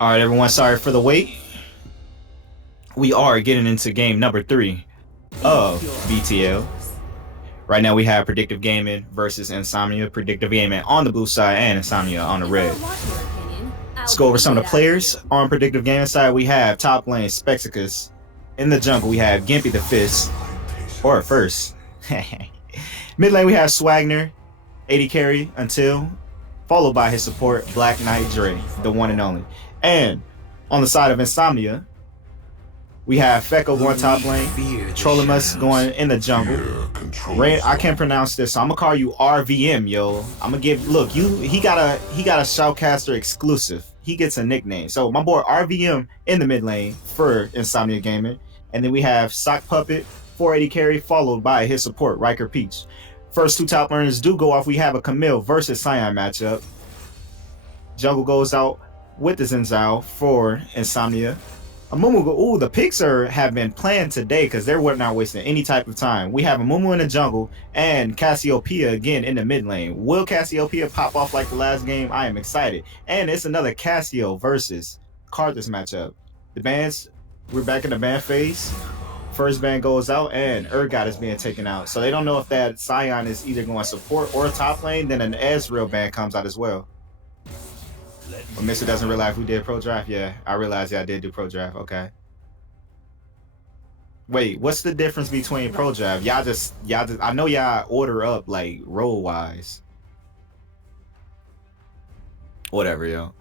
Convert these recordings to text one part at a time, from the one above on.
All right, everyone. Sorry for the wait. We are getting into game number 3 of BTL. Right now, we have Predictive Gaming versus Insomnia. Predictive Gaming on the blue side and Insomnia on the red. Let's go over some of the players. On Predictive Gaming side, we have top lane Spexicus. In the jungle, we have Gimpy the Fist, or first. Mid lane, we have Swagner, 80 carry until, followed by his support, Black Knight Dre, the one and only. And on the side of Insomnia, we have Fekka going top lane, Trollimus going in the jungle. I can't pronounce this, so I'm gonna call you RVM, yo. I'm gonna give he got a Shoutcaster exclusive. He gets a nickname. So my boy RVM in the mid lane for Insomnia Gaming. And then we have Sock Puppet, 480 carry, followed by his support, Riker Peach. First two top laners do go off. We have a Camille versus Cyan matchup. Jungle goes out with the Zenzel for Insomnia. Amumu, the picks have been planned today because they're not wasting any type of time. We have Amumu in the jungle and Cassiopeia again in the mid lane. Will Cassiopeia pop off like the last game? I am excited. And it's another Cassio versus Karthus matchup. The bans, we're back in the ban phase. First ban goes out and Urgot is being taken out. So they don't know if that Scion is either going support or top lane. Then an Ezreal ban comes out as well. But Mr. doesn't realize we did pro draft. Yeah, I realized. Yeah, I did do pro draft. Okay. Wait, what's the difference between pro draft? Y'all just. I know y'all order up like role wise. Whatever, yo.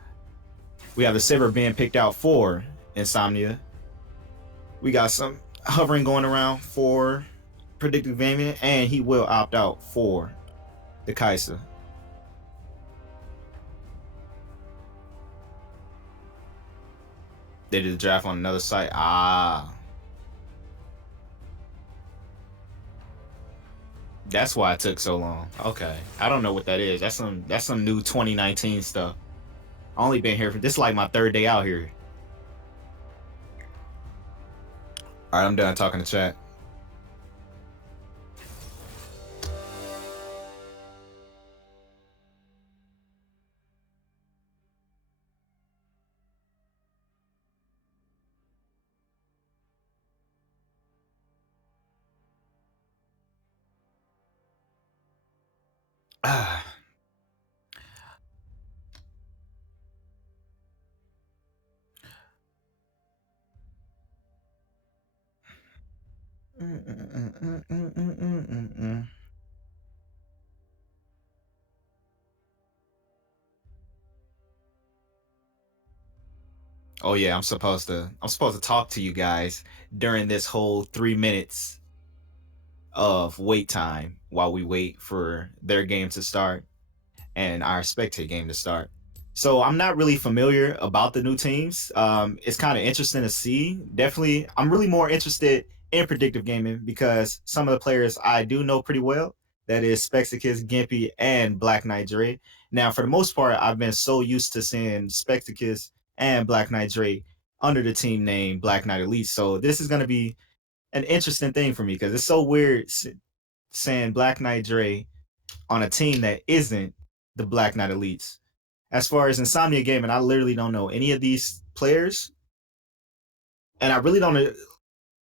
We have the Sivir being picked out for Insomnia. We got some hovering going around for Predictive Gaming, and he will opt out for the Kai'Sa. They did the draft on another site. That's why it took so long. Okay. I don't know what that is. That's some new 2019 stuff. I only been here for this is like my third day out here. Alright, I'm done talking to chat. Oh yeah, I'm supposed to talk to you guys during this whole 3 minutes of wait time while we wait for their game to start and our spectate game to start. So I'm not really familiar about the new teams. It's kind of interesting to see. Definitely, I'm really more interested in Predictive Gaming because some of the players I do know pretty well. That is Spexicus, Gimpy, and Black Knight Dre. Now, for the most part, I've been so used to seeing Spexicus and Black Knight Dre under the team name Black Knight Elite. So this is going to be an interesting thing for me because it's so weird saying Black Knight Dre on a team that isn't the Black Knight Elites. As far as Insomnia Gaming, I literally don't know any of these players. And I really don't know.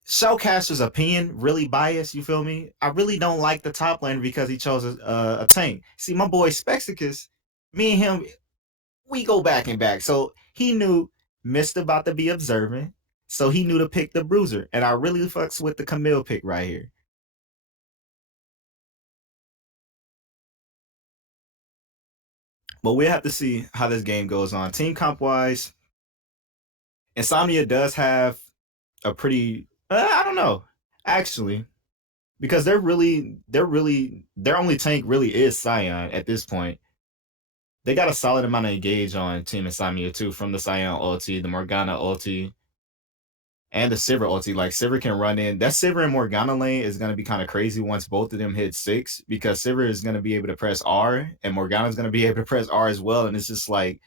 Shellcaster's opinion, really biased, you feel me? I really don't like the top laner because he chose a tank. See, my boy Spexicus, me and him, we go back and back. So he knew Mist about to be observant. So he knew to pick the bruiser. And I really fucks with the Camille pick right here. But we'll have to see how this game goes on. Team comp wise, Insomnia does have a pretty I don't know, actually, because their only tank really is Scion at this point. They got a solid amount of engage on Team Insomnia too, from the Scion ulti, the Morgana ulti, and the Sivir ulti. Like Sivir can run in. That Sivir and Morgana lane is gonna be kind of crazy once both of them hit 6, because Sivir is gonna be able to press R and Morgana is gonna be able to press R as well, and it's just like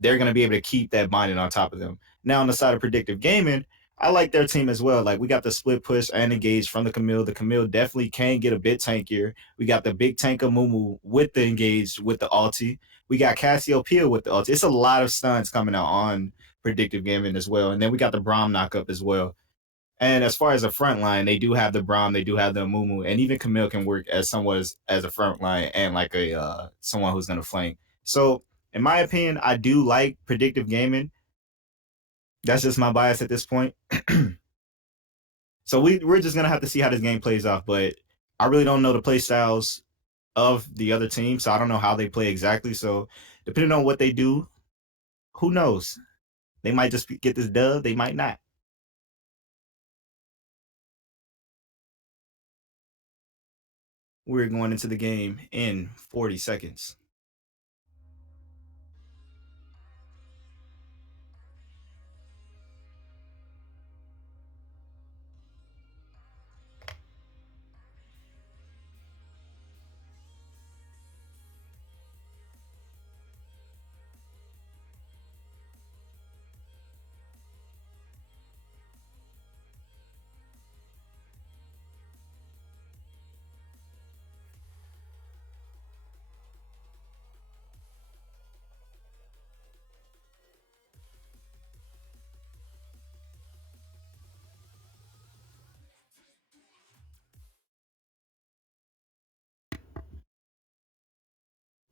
they're gonna be able to keep that binding on top of them. Now on the side of Predictive Gaming, I like their team as well. Like we got the split push and engage from the Camille. The Camille definitely can get a bit tankier. We got the big tank of Mumu with the engage with the ulti. We got Cassiopeia with the ulti. It's a lot of stuns coming out on predictive gaming as well. And then we got the Braum knockup as well. And as far as a front line, they do have the Braum, they do have the Mumu, and even Camille can work as someone as a front line and like a someone who's gonna flank. So in my opinion, I do like predictive gaming. That's just my bias at this point. So we're just gonna have to see how this game plays off. But I really don't know the play styles of the other team, so I don't know how they play exactly. So depending on what they do, who knows? They might just get this dub. They might not. We're going into the game in 40 seconds.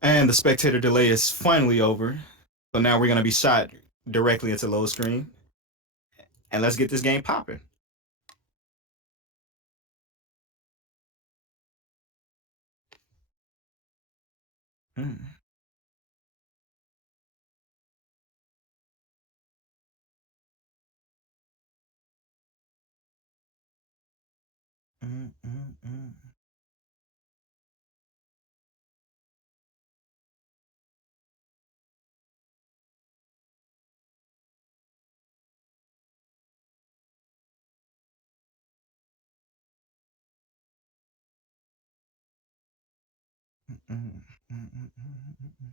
And the spectator delay is finally over. So now we're going to be shot directly into low screen. And let's get this game popping. Mm. Mm, mm, mm. Mm, mm, mm, mm, mm, mm.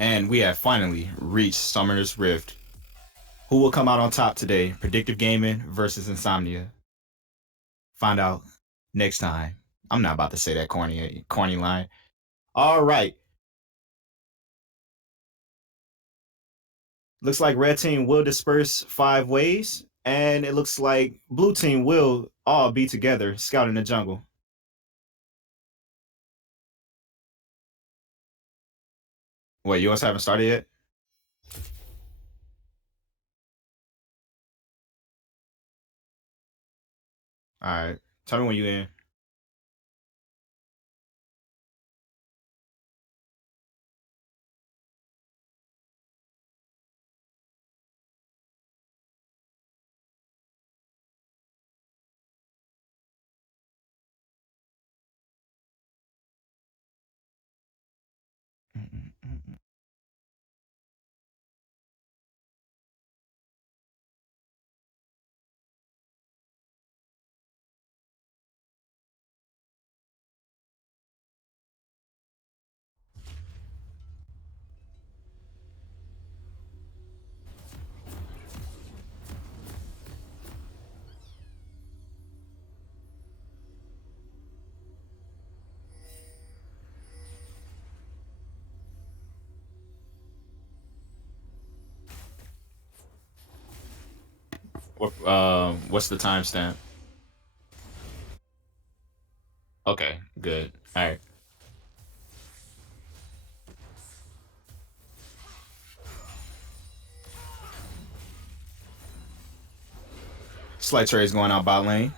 And we have finally reached Summoner's Rift. Who will come out on top today? Predictive Gaming versus Insomnia. Find out next time. I'm not about to say that corny line. All right. Looks like red team will disperse 5 ways, and it looks like blue team will all be together scouting the jungle. Wait, yours haven't started yet? All right. Tell me when you in. What's the timestamp? Okay, good. All right. Slight trades going out bot lane.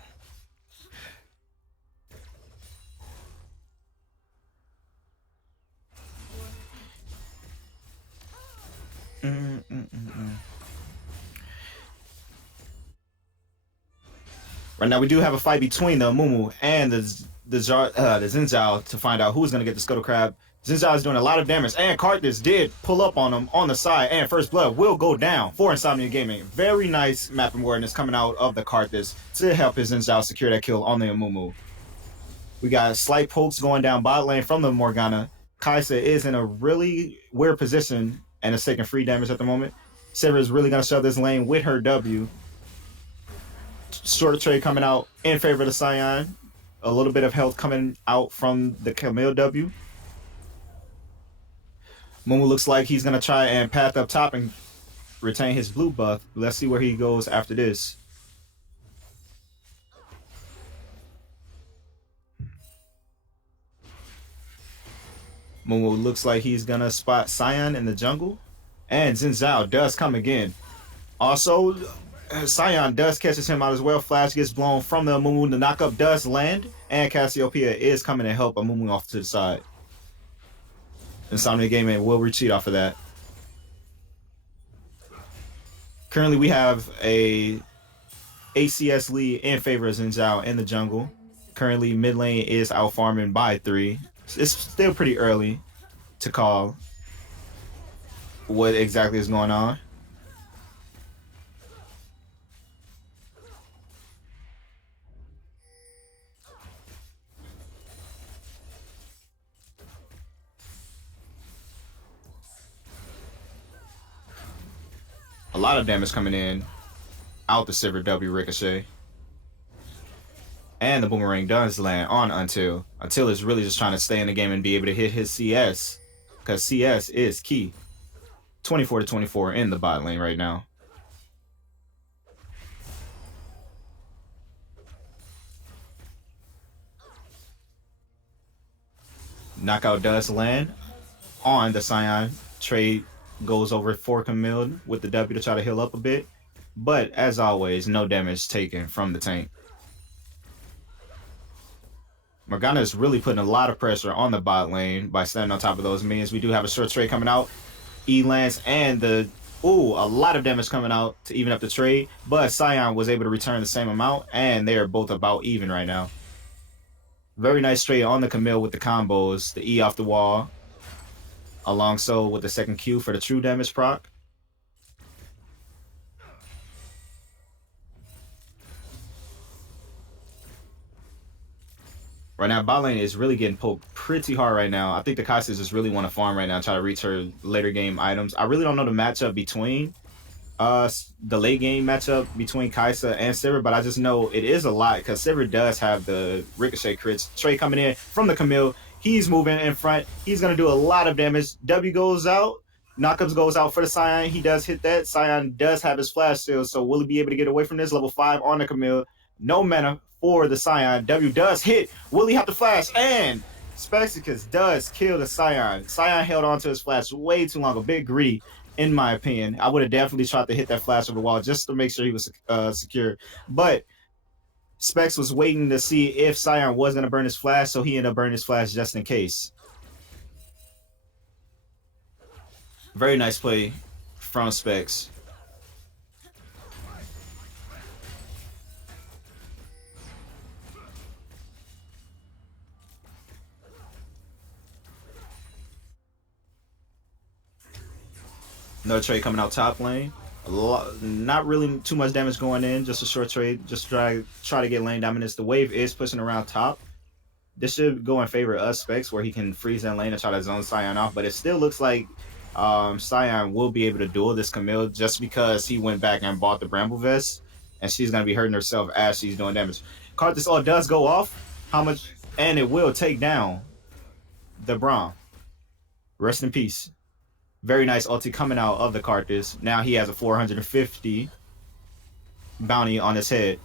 Right now, we do have a fight between the Mumu and the Xin Zhao to find out who's going to get the Scuttle Crab. Xin Zhao is doing a lot of damage, and Karthus did pull up on him on the side, and First Blood will go down for Insomnia Gaming. Very nice map awareness coming out of the Karthus to help his Xin Zhao secure that kill on the Mumu. We got slight pokes going down bot lane from the Morgana. Kai'Sa is in a really weird position and is taking free damage at the moment. Sivir is really going to shove this lane with her W. Short trade coming out in favor of the Scion. A little bit of health coming out from the Camille W. Mumu looks like he's going to try and path up top and retain his blue buff. Let's see where he goes after this. Mumu looks like he's going to spot Scion in the jungle. And Xin Zhao does come again. Also, Scion does catches him out as well. Flash gets blown from the Mumu. The knockup does land. And Cassiopeia is coming to help Mumu off to the side. Insomnia Gaming will retreat off of that. Currently, we have a ACS lead in favor of Xin Zhao in the jungle. Currently, mid lane is out farming by 3. It's still pretty early to call what exactly is going on. A lot of damage coming in out the Sivir W ricochet. And the boomerang does land on Until. Until is really just trying to stay in the game and be able to hit his CS. Because CS is key. 24-24 in the bot lane right now. Knockout does land on the Scion. Trade goes over for Camille with the W to try to heal up a bit. But as always, no damage taken from the tank. Morgana is really putting a lot of pressure on the bot lane by standing on top of those minions. We do have a short trade coming out. E-Lance and the... Ooh, a lot of damage coming out to even up the trade. But Scion was able to return the same amount, and they are both about even right now. Very nice trade on the Camille with the combos. The E off the wall. Alongside with the second Q for the true damage proc. Right now, bot lane is really getting poked pretty hard right now. I think the Kai'Sa just really want to farm right now, try to reach her later game items. I really don't know the matchup between the late game matchup between Kai'Sa and Sivir, but I just know it is a lot because Sivir does have the ricochet crits. Trey coming in from the Camille. He's moving in front. He's going to do a lot of damage. W goes out. Knockups goes out for the Scion. He does hit that. Scion does have his flash shield, so will he be able to get away from this? Level 5 on the Camille. No mana for the Scion. W does hit. Will he have to flash? And Spexicus does kill the Scion. Scion held on to his flash way too long. A bit greedy, in my opinion. I would have definitely tried to hit that flash over the wall just to make sure he was secure. But Specs was waiting to see if Scion was going to burn his flash, so he ended up burning his flash just in case. Very nice play from Specs. Another trade coming out top lane. Not really too much damage going in, just a short trade, just try to get lane dominance. The wave is pushing around top. This should go in favor of us Specs, where he can freeze that lane and try to zone Scion off, but it still looks like Scion will be able to duel this Camille just because he went back and bought the Bramble Vest, and she's going to be hurting herself as she's doing damage. Karthus all does go off. How much? And it will take down the Braum. Rest in peace. Very nice ulti coming out of the Karthus. Now he has a 450. bounty on his head.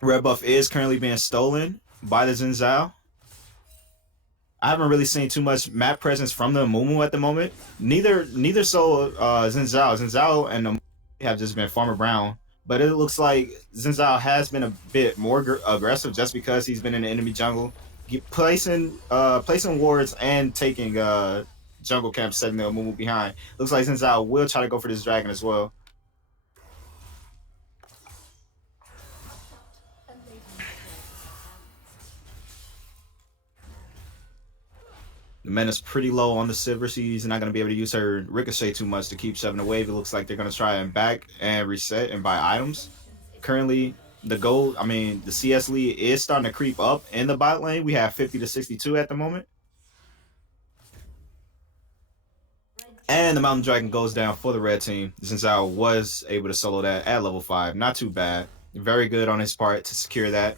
Red buff is currently being stolen by the Xin Zhao. I haven't really seen too much map presence from the Mumu at the moment. Neither so Xin Zhao. Xin Zhao and the have just been Farmer Brown. But it looks like Xin Zhao has been a bit more aggressive just because he's been in the enemy jungle, placing wards and taking jungle camps, setting the Mumu behind. Looks like Xin Zhao will try to go for this dragon as well. The Mena's pretty low on the Silver. She's not going to be able to use her Ricochet too much to keep shoving the wave. It looks like they're going to try and back and reset and buy items. Currently, the CS lead is starting to creep up in the bot lane. We have 50 to 62 at the moment. And the Mountain Dragon goes down for the red team. Since I was able to solo that at level 5. Not too bad. Very good on his part to secure that.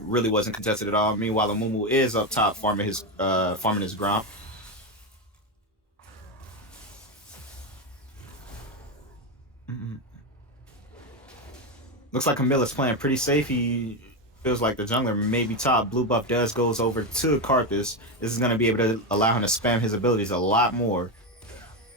Really wasn't contested at all. Meanwhile, the Mumu is up top farming his ground. Looks like Camilla's playing pretty safe. He feels like the jungler may be top. Blue buff goes over to Karthus. This is going to be able to allow him to spam his abilities a lot more.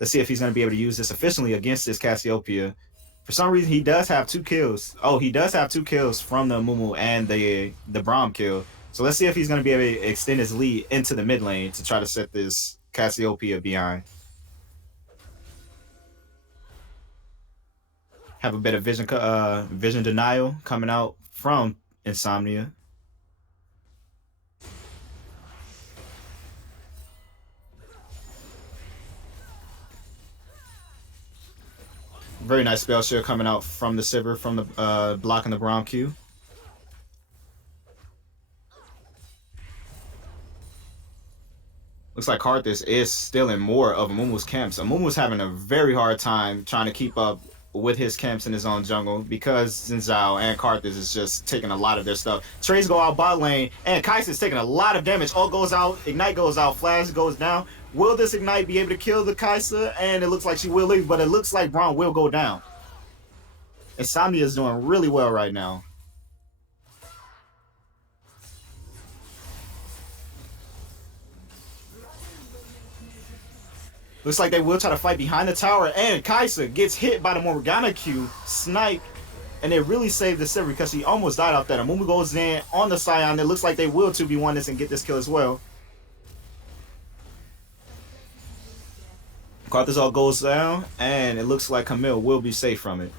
Let's see if he's going to be able to use this efficiently against this Cassiopeia. For some reason, he does have 2 kills. Oh, he does have 2 kills from the Mumu and the Braum kill. So let's see if he's going to be able to extend his lead into the mid lane to try to set this Cassiopeia behind. Have a bit of vision denial coming out from Insomnia. Very nice spell shield coming out from the Sivir from the blocking the Braum Q. Looks like Karthus is still in more of Amumu's camps. Amumu's having a very hard time trying to keep up with his camps in his own jungle because Xin Zhao and Karthus is just taking a lot of their stuff. Trays go out bot lane, and Kai'Sa is taking a lot of damage. Ult goes out, Ignite goes out, Flash goes down. Will this Ignite be able to kill the Kai'Sa? And it looks like she will leave, but it looks like Braum will go down. Insomnia is doing really well right now. Looks like they will try to fight behind the tower, and Kai'Sa gets hit by the Morgana Q, snipe, and they really saved the Sivir because he almost died off that. Amumu goes in on the Scion. It looks like they will 2v1 this and get this kill as well. Karthus all goes down, and it looks like Camille will be safe from it.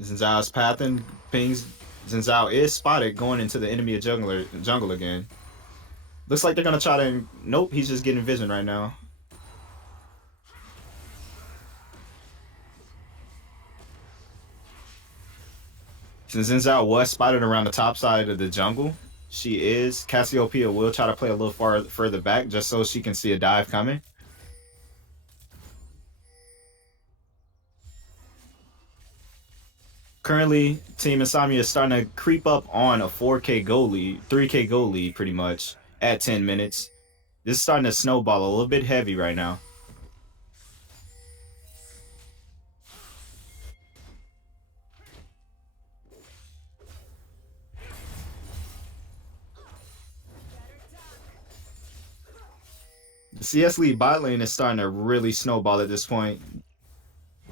Xin Zhao's pathing pings. Xin Zhao is spotted going into the enemy jungle again. Looks like they're gonna try to. Nope, he's just getting vision right now. Since Xin Zhao was spotted around the top side of the jungle, she is. Cassiopeia will try to play a little further back just so she can see a dive coming. Currently, Team Insomnia is starting to creep up on a 4K goal lead, 3K goal lead pretty much at 10 minutes. This is starting to snowball a little bit heavy right now. The CS lead bot lane is starting to really snowball at this point.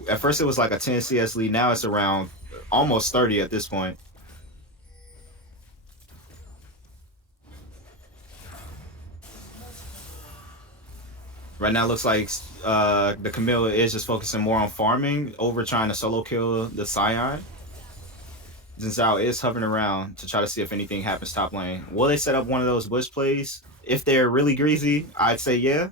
At first it was like a 10 CS lead, now it's around almost 30 at this point. Right now it looks like the Camille is just focusing more on farming over trying to solo kill the Scion. Xin Zhao is hovering around to try to see if anything happens top lane. Will they set up one of those bush plays? If they're really greasy, I'd say yeah.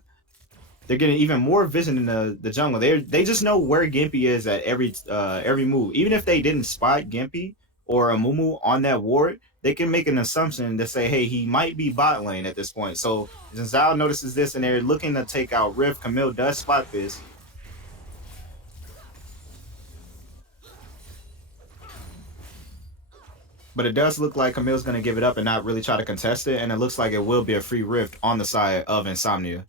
They're getting even more vision in the jungle. They just know where Gimpy is at every move. Even if they didn't spot Gimpy or a Mumu on that ward, they can make an assumption to say, hey, he might be bot lane at this point. So Xin Zhao notices this, and they're looking to take out Rift. Camille does spot this. But it does look like Camille's going to give it up and not really try to contest it, and it looks like it will be a free Rift on the side of Insomnia.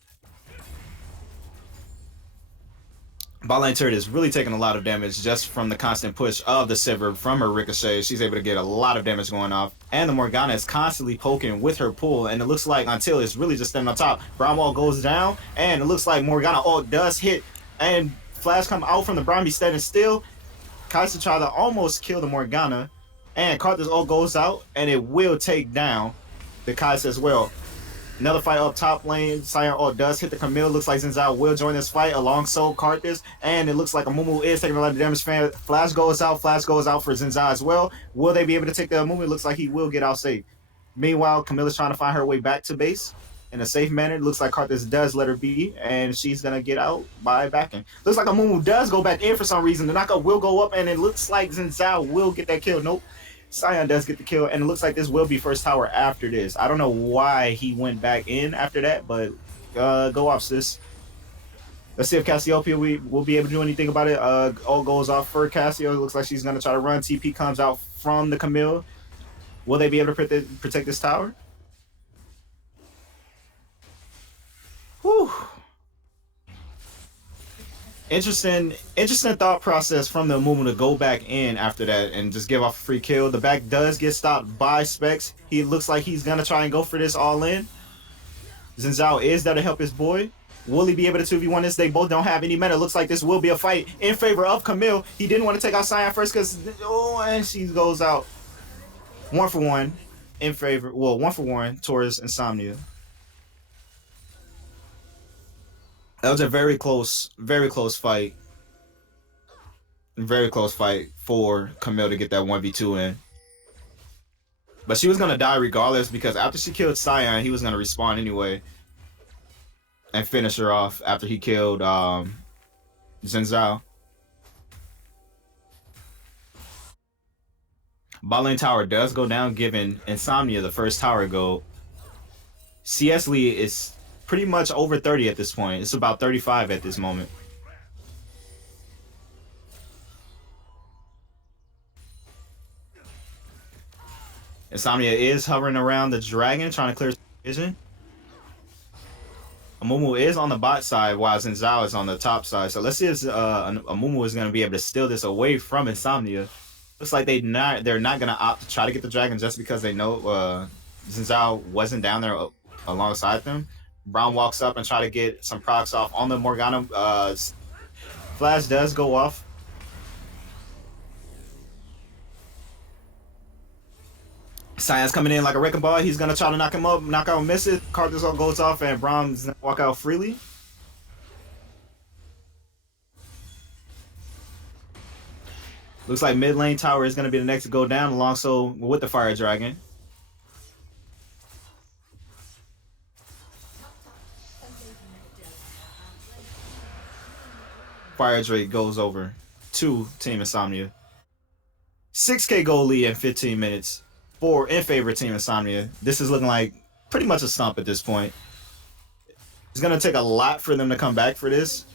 Bot lane turret is really taking a lot of damage just from the constant push of the Sivir from her Ricochet. She's able to get a lot of damage going off. And the Morgana is constantly poking with her pull. And it looks like until it's really just standing on top, Brown Wall goes down. And it looks like Morgana ult does hit. And Flash come out from the Brown be standing still. Kai'Sa try to almost kill the Morgana. And Karthus ult goes out. And it will take down the Kai'Sa as well. Another fight up top lane. Cyan ult does hit the Camille. Looks like Xin Zhao will join this fight alongside Karthus. And it looks like Amumu is taking a lot of damage. Flash goes out. Flash goes out for Xin Zhao as well. Will they be able to take the Amumu? It looks like he will get out safe. Meanwhile, Camille is trying to find her way back to base in a safe manner. It looks like Karthus does let her be. And she's going to get out by backing. Looks like Amumu does go back in for some reason. The knockup will go up. And it looks like Xin Zhao will get that kill. Nope. Cyan does get the kill, and it looks like this will be first tower after this. I don't know why he went back in after that, but go off, sis. Let's see if Cassiopeia will be able to do anything about it. All goes off for Cassio. It looks like she's going to try to run. TP comes out from the Camille. Will they be able to protect this tower? Whew. Interesting thought process from the Amumu to go back in after that and just give off a free kill. The back does get stopped by Specs. He looks like he's going to try and go for this all in. Xin Zhao is there to help his boy. Will he be able to 2v1 this? They both don't have any mana. Looks like this will be a fight in favor of Camille. He didn't want to take out Cyan first because, oh, and she goes out. 1-for-1 in favor, well, 1-for-1 towards Insomnia. That was a very close fight. Very close fight for Camille to get that 1v2 in. But she was going to die regardless because after she killed Cyan, he was going to respawn anyway. And finish her off after he killed Xin Zhao. Bot lane tower does go down, giving Insomnia the first tower goal. CS lead is pretty much over 30 at this point. It's about 35 at this moment. Insomnia is hovering around the dragon, trying to clear vision. Amumu is on the bot side, while Xin Zhao is on the top side. So let's see if Amumu is going to be able to steal this away from Insomnia. Looks like they're not going to opt to try to get the dragon just because they know Xin Zhao wasn't down there alongside them. Brown walks up and try to get some procs off on the Morgana. Flash does go off. Cyan's coming in like a wrecking ball. He's going to try to knock him up. Knock out, miss it. Karthus all goes off and Brown's going to walk out freely. Looks like mid lane tower is going to be the next to go down alongside with the Fire Dragon. Fire Drake goes over to Team Insomnia. 6K goal lead in 15 minutes in favor of Team Insomnia. This is looking like pretty much a stomp at this point. It's going to take a lot for them to come back for this.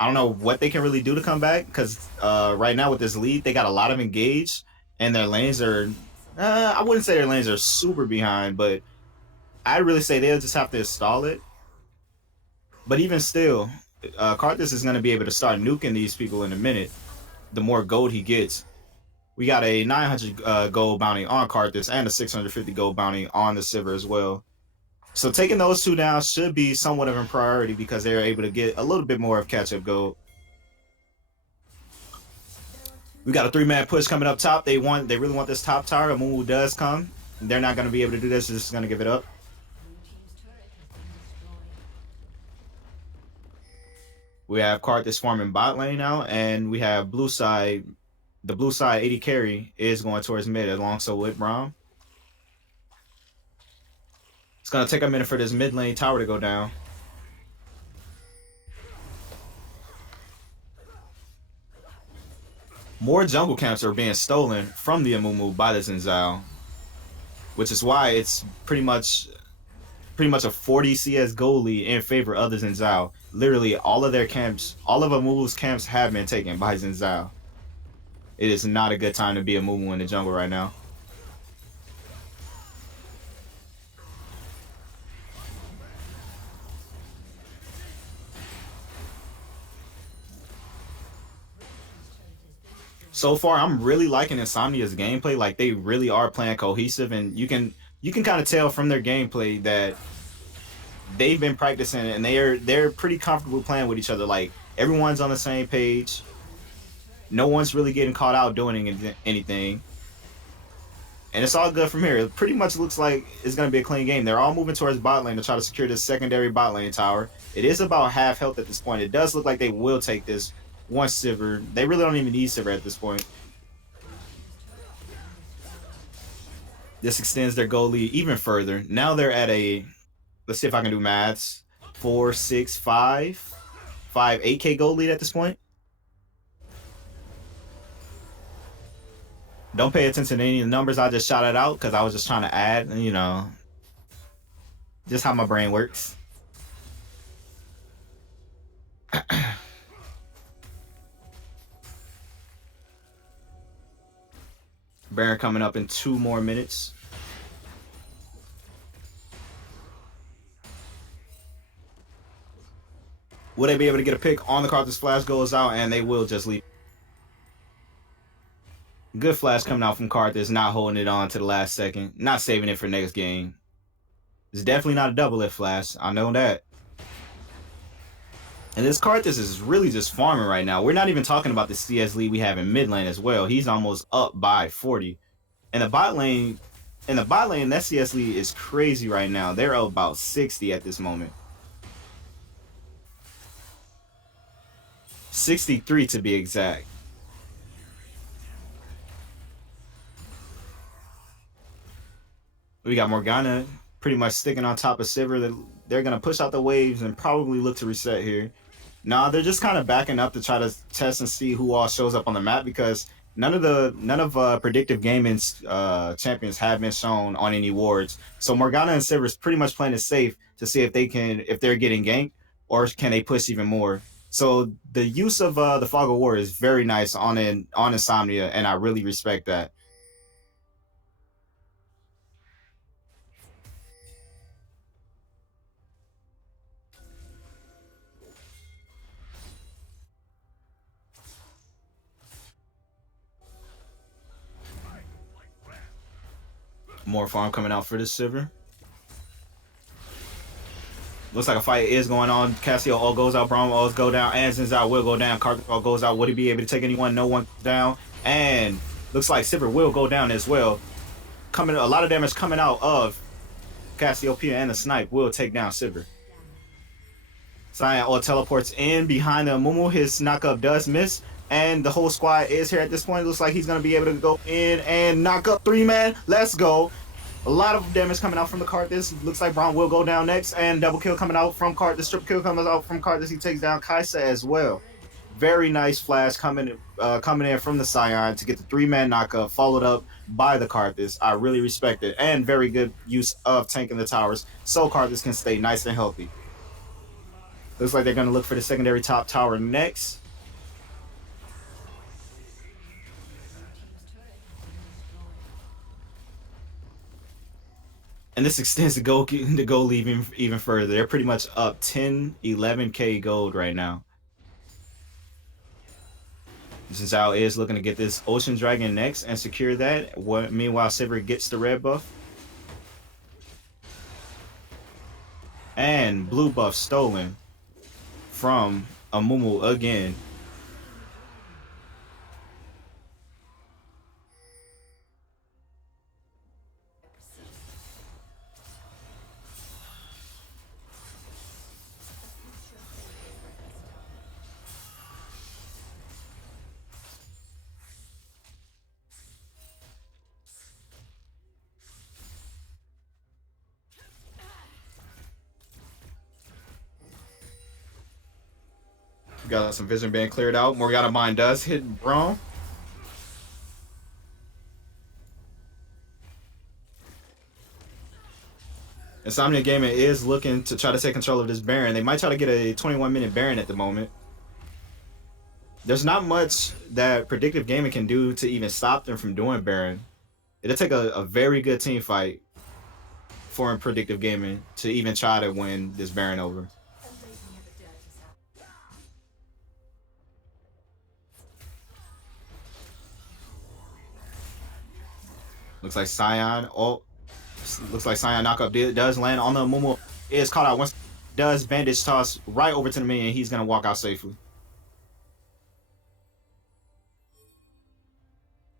I don't know what they can really do to come back because right now with this lead, they got a lot of engage and their lanes are, I wouldn't say their lanes are super behind, but I'd really say they'll just have to install it. But even still, Karthus is going to be able to start nuking these people in a minute. The more gold he gets. We got a 900 gold bounty on Karthus and a 650 gold bounty on the Sivir as well. So taking those two down should be somewhat of a priority because they're able to get a little bit more of catch-up gold. We got a 3-man push coming up top. They really want this top tower. Amumu does come. They're not going to be able to do this. They're just going to give it up. We have Karthus forming bot lane now, and we have blue side. The blue side 80 carry is going towards mid alongside with Braum. It's going to take a minute for this mid lane tower to go down. More jungle camps are being stolen from the Amumu by the Xin Zhao. which is why it's pretty much a 40 CS goal lead in favor of the Xin Zhao. Literally, all of their camps, all of Amumu's camps have been taken by Xin Zhao. It is not a good time to be a Amumu in the jungle right now. So far, I'm really liking Insomnia's gameplay. Like, they really are playing cohesive, and you can kind of tell from their gameplay that they've been practicing and they're pretty comfortable playing with each other. Like, everyone's on the same page. No one's really getting caught out doing anything. And it's all good from here. It pretty much looks like it's going to be a clean game. They're all moving towards bot lane to try to secure this secondary bot lane tower. It is about half health at this point. It does look like they will take this once Sivir. They really don't even need Sivir at this point. This extends their goal lead even further. Now they're at a, let's see if I can do maths, 4, 6, 5, 8K goal lead at this point. Don't pay attention to any of the numbers I just shouted out because I was just trying to add, you know, just how my brain works. Baron coming up in 2 more minutes. Will they be able to get a pick on the card? This flash goes out and they will just leave. Good flash coming out from Karthus, not holding it on to the last second, not saving it for next game. It's definitely not a double lift flash. I know that. And this Karthus is really just farming right now. We're not even talking about the CS lead we have in mid lane as well. He's almost up by 40. And the bot lane, that CS lead is crazy right now. They're up about 60 at this moment. 63 to be exact. We got Morgana pretty much sticking on top of Sivir. They're going to push out the waves and probably look to reset here. Nah, they're just kind of backing up to try to test and see who all shows up on the map because none of Predictive Gaming's champions have been shown on any wards. So Morgana and Sivir is pretty much playing it safe to see if they're getting ganked or can they push even more. So the use of the Fog of War is very nice on Insomnia, and I really respect that. More farm coming out for this Sivir. Looks like a fight is going on. Cassio all goes out, Braum all go down, and Xin Zhao will go down. Karthus all goes out. Would he be able to take anyone? No one down. And looks like Sivir will go down as well. A lot of damage coming out of Cassiopeia, and the snipe will take down Sivir. Cyan all teleports in behind the Amumu. His knockup does miss. And the whole squad is here at this point. It looks like he's going to be able to go in and knock up 3-man. Let's go. A lot of damage coming out from the Karthus. Looks like Braum will go down next. And double kill coming out from Karthus. Triple kill coming out from Karthus. He takes down Kaisa as well. Very nice flash coming in from the Cyan to get the 3-man knockup, followed up by the Karthus. I really respect it. And very good use of tanking the towers so Karthus can stay nice and healthy. Looks like they're going to look for the secondary top tower next. And this extends the goal even further. They're pretty much up 10, 11K gold right now. Xin Zhao is looking to get this Ocean Dragon next and secure that. Meanwhile, Sivir gets the red buff. And blue buff stolen from Amumu again. Got some vision being cleared out. Morgana Mine does hit Braum. Insomnia Gaming is looking to try to take control of this Baron. They might try to get a 21-minute Baron at the moment. There's not much that Predictive Gaming can do to even stop them from doing Baron. It'll take a very good team fight for Predictive Gaming to even try to win this Baron over. Looks like Scion. Oh, looks like Scion knockup does land on the Mumu. Is caught out once. Does bandage toss right over to the minion. He's gonna walk out safely.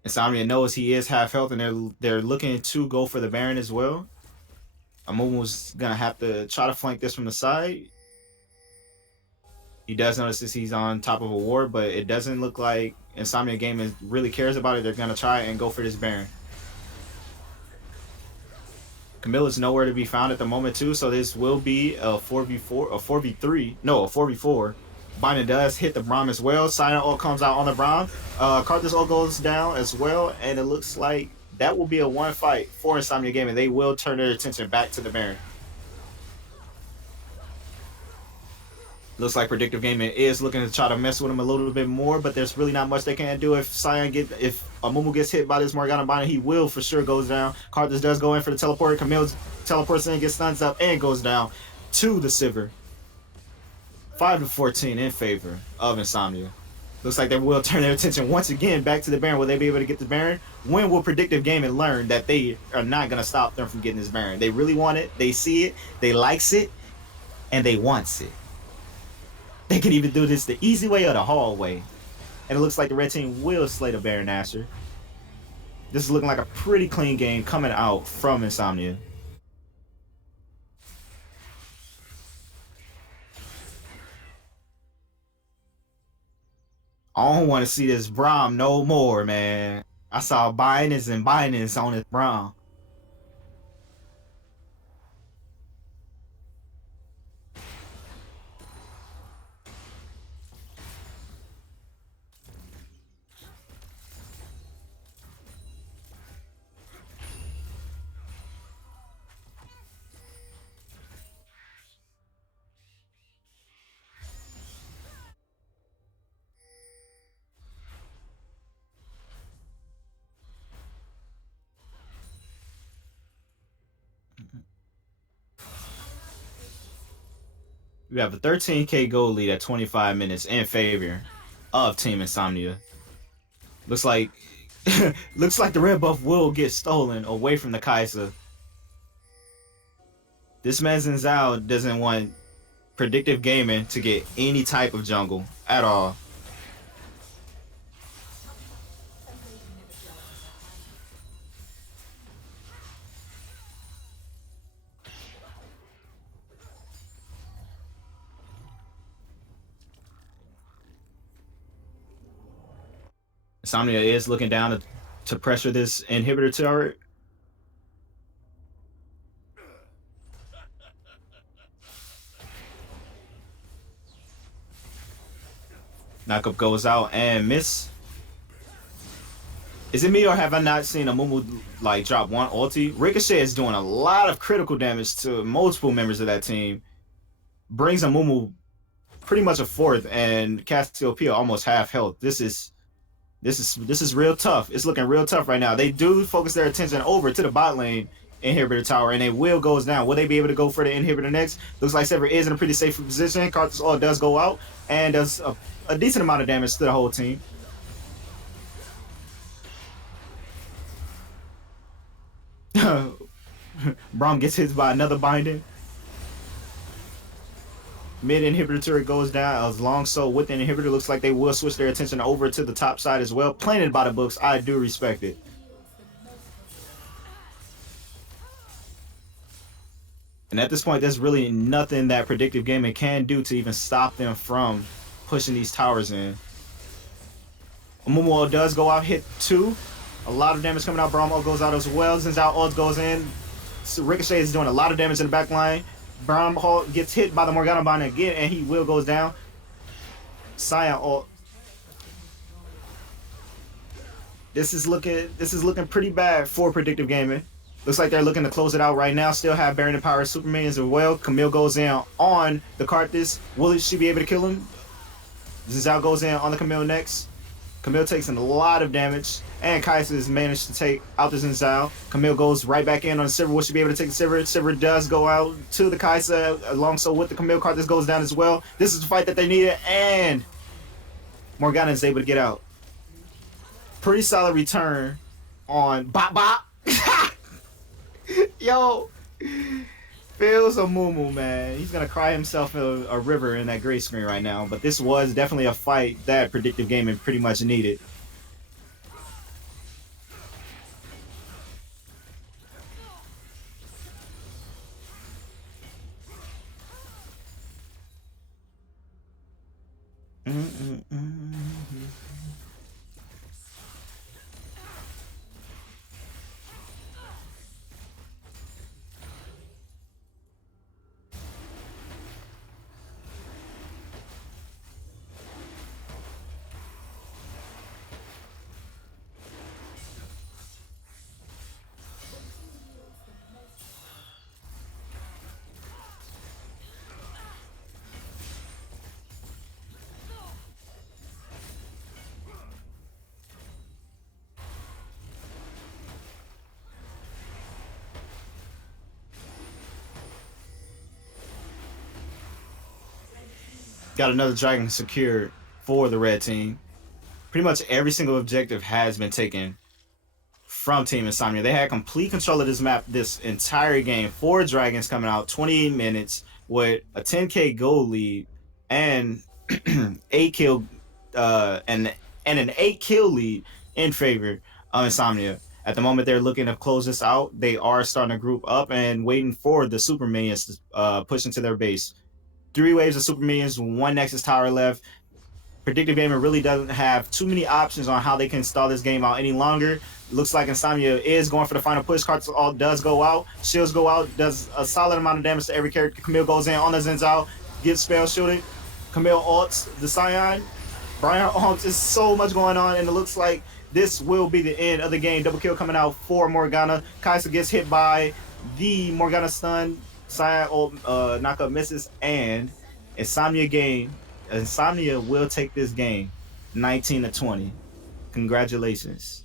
Insomnia knows he is half health, and they're looking to go for the Baron as well. Amumu's gonna have to try to flank this from the side. He does notice this he's on top of a ward, but it doesn't look like Insomnia Gaming really cares about it. They're gonna try and go for this Baron. Camilla's nowhere to be found at the moment too, so this will be a 4v4, a 4v3, no, a 4v4. Binding does hit the Braum as well. Scion ult comes out on the Braum. Karthus ult goes down as well, and it looks like that will be a one fight for Insomnia Gaming. They will turn their attention back to the Baron. Looks like Predictive Gaming is looking to try to mess with him a little bit more, but there's really not much they can do. If Amumu gets hit by this Morgana Binder, he will for sure goes down. Karthus does go in for the teleport. Camille teleports in, gets stuns up, and goes down to the Sivir. 5-14 in favor of Insomnia. Looks like they will turn their attention once again back to the Baron. Will they be able to get the Baron? When will Predictive Gaming learn that they are not going to stop them from getting this Baron? They really want it. They see it. They likes it. And they wants it. They can even do this the easy way or the hard way. And it looks like the red team will slay the Baron Nashor. This is looking like a pretty clean game coming out from Insomnia. I don't want to see this Braum no more, man. I saw bindings and bindings on this Braum. We have a 13k gold lead at 25 minutes in favor of Team Insomnia. Looks like the red buff will get stolen away from the Kai'Sa. This man Zhao doesn't want Predictive Gaming to get any type of jungle at all. Insomnia is looking down to pressure this inhibitor turret. Knockup goes out and miss. Is it me or have I not seen Amumu like drop one ulti? Ricochet is doing a lot of critical damage to multiple members of that team. Brings Amumu pretty much a fourth, and Cassiopeia almost half health. This is real tough. It's looking real tough right now. They do focus their attention over to the bot lane inhibitor tower, and it will goes down. Will they be able to go for the inhibitor next? Looks like Sever is in a pretty safe position. Karthus ult does go out and does a decent amount of damage to the whole team. Braum gets hit by another binding. Mid inhibitor turret goes down. As long so with the inhibitor, looks like they will switch their attention over to the top side as well. Playing it by the books, I do respect it. And at this point, there's really nothing that Predictive Gaming can do to even stop them from pushing these towers in. Amumu does go out, hit 2. A lot of damage coming out. Braum ult goes out as well. Zhao ult goes in. So Ricochet is doing a lot of damage in the back line. Braum gets hit by the Morgana Bind again, and he will goes down. Scion ult. This is looking pretty bad for Predictive Gaming. Looks like they're looking to close it out right now. Still have Baron and Power Superman as well. Camille goes in on the Karthus. Will she be able to kill him? Zinzao goes in on the Camille next. Camille takes a lot of damage, and Kaisa has managed to take out the Zinzao. Camille goes right back in on the Sivir. Will she be able to take the Sivir? Sivir does go out to the Kaisa, alongside with the Camille. Karthus goes down as well. This is the fight that they needed, and Morgana is able to get out. Pretty solid return on Bop Bop. Yo, feels a moo man. He's gonna cry himself a river in that gray screen right now. But this was definitely a fight that Predictive Gaming pretty much needed. Got another dragon secured for the red team. Pretty much every single objective has been taken from Team Insomnia. They had complete control of this map this entire game. 4 dragons coming out, 28 minutes with a 10k gold lead and 8 kill and an 8 kill lead in favor of Insomnia. At the moment, they're looking to close this out. They are starting to group up and waiting for the super minions to push into their base. 3 waves of super minions, 1 Nexus tower left. Predictive Gaming really doesn't have too many options on how they can stall this game out any longer. Looks like Insomnia is going for the final push. Karthus does go out. Shields go out. Does a solid amount of damage to every character. Camille goes in on the Zinzao. Gets spell shielded. Camille ults the Scion. Brian ults. There's so much going on, and it looks like this will be the end of the game. Double kill coming out for Morgana. Kaisa gets hit by the Morgana stun. Scion knockup misses, and Insomnia will take this game 19-20. Congratulations.